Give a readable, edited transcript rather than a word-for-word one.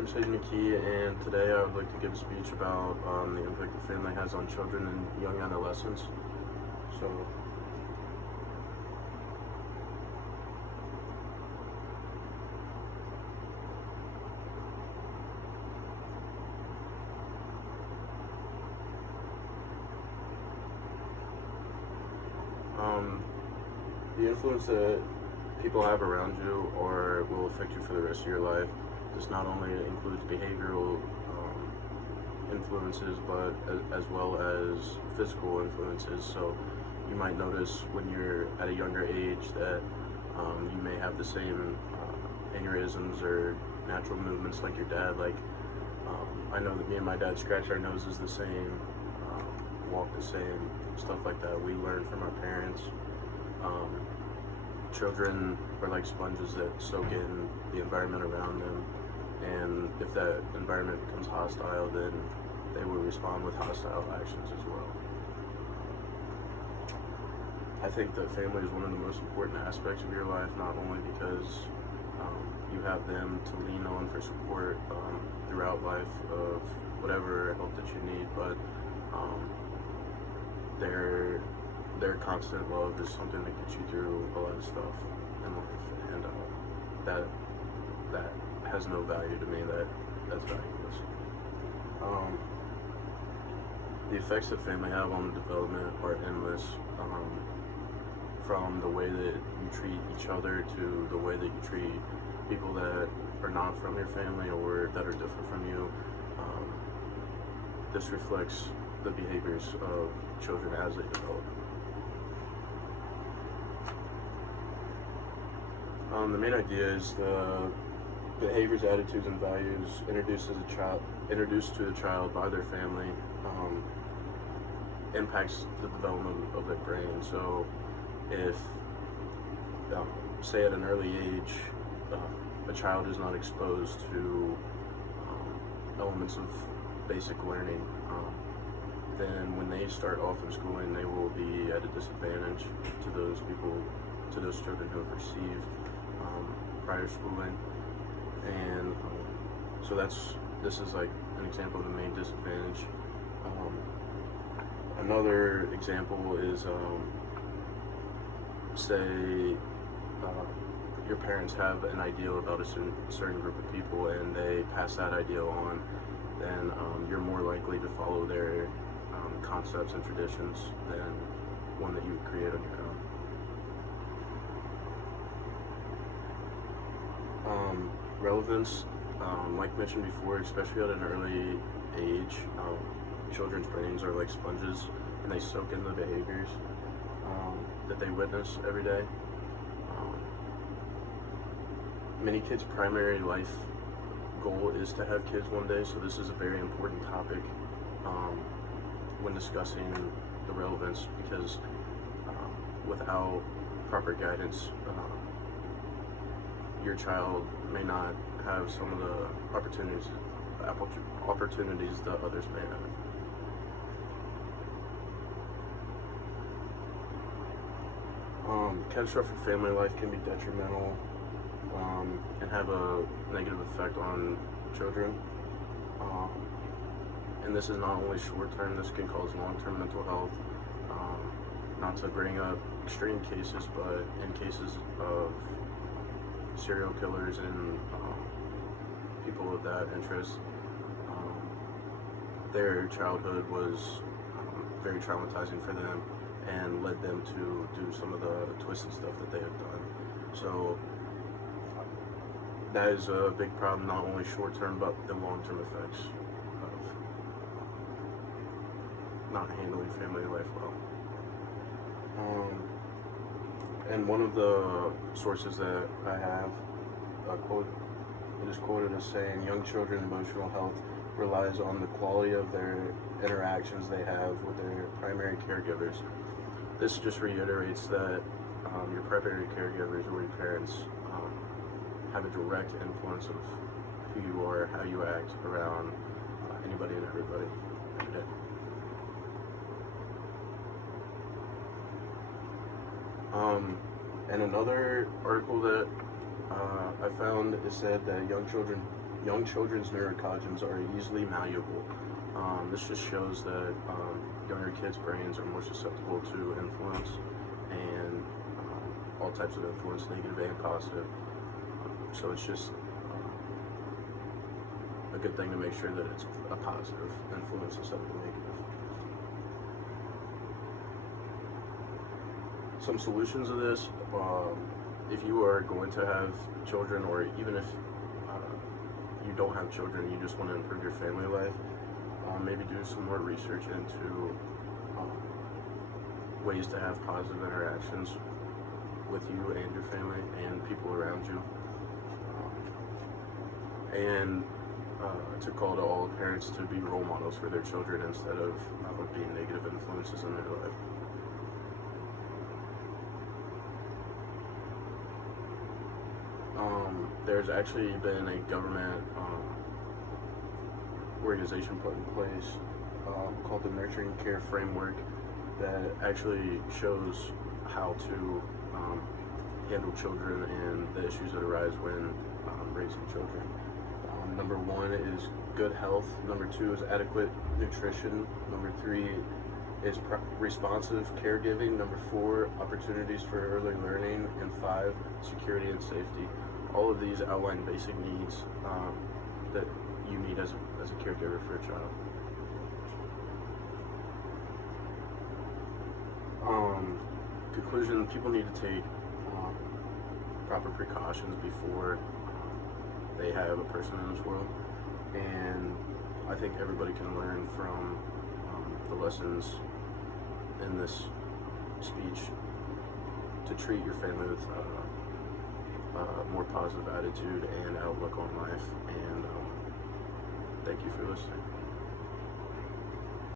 I'm Sayed McKee, and today I would like to give a speech about the impact the family has on children and young adolescents. So, um, the influence that people have around you or will affect you for the rest of your life. This not only includes behavioral influences, but as well as physical influences. So you might notice when you're at a younger age that you may have the same aneurysms or natural movements like your dad. I know that me and my dad scratch our noses the same, walk the same, stuff like that. We learn from our parents. Children are like sponges that soak in the environment around them, and if that environment becomes hostile, then they will respond with hostile actions as well. I think that family is one of the most important aspects of your life, not only because you have them to lean on for support throughout life of whatever help that you need, but their constant love is something that gets you through a lot of stuff in life, and that has no value to me. That's valueless. The effects that family have on development are endless, from the way that you treat each other to the way that you treat people that are not from your family or that are different from you. This reflects the behaviors of children as they develop. The main idea is the behaviors, attitudes, and values introduced to the child by their family impacts the development of their brain. So, if say at an early age, a child is not exposed to elements of basic learning, then when they start off in schooling, they will be at a disadvantage to those children who have received prior schooling, and so this is like an example of the main disadvantage. Another example is say your parents have an ideal about a certain group of people and they pass that ideal on, then you're more likely to follow their concepts and traditions than one that you would create on your own. Relevance, like mentioned before, especially at an early age, children's brains are like sponges and they soak in the behaviors that they witness every day. Many kids' primary life goal is to have kids one day, so this is a very important topic when discussing the relevance, because without proper guidance, your child may not have some of the opportunities that others may have. Catastrophic family life can be detrimental and have a negative effect on children. And this is not only short-term, this can cause long-term mental health. Not to bring up extreme cases, but in cases of serial killers and people of that interest, their childhood was very traumatizing for them and led them to do some of the twisted stuff that they have done. So that is a big problem, not only short-term, but the long-term effects of not handling family life well. And one of the sources that I have, it is quoted as saying, "Young children's emotional health relies on the quality of their interactions they have with their primary caregivers." This just reiterates that your primary caregivers or your parents have a direct influence of who you are, how you act around anybody and everybody every day. And another article that I found, it said that young children young children's neurocogens are easily malleable. This just shows that younger kids' brains are more susceptible to influence and all types of influence, negative and positive. So it's just a good thing to make sure that it's a positive influence instead of a negative. Some solutions of this, if you are going to have children, or even if you don't have children, you just want to improve your family life, maybe do some more research into ways to have positive interactions with you and your family and people around you. And to call to all parents to be role models for their children instead of being negative influences in their life. There's actually been a government organization put in place called the Nurturing Care Framework that actually shows how to handle children and the issues that arise when raising children. Number 1 is good health. Number 2 is adequate nutrition. Number 3 is responsive caregiving. Number 4, opportunities for early learning. And 5, security and safety. All of these outline basic needs that you need as a caregiver for a child. Conclusion, people need to take proper precautions before they have a person in this world, and I think everybody can learn from the lessons in this speech to treat your family with a more positive attitude and outlook on life, and thank you for listening.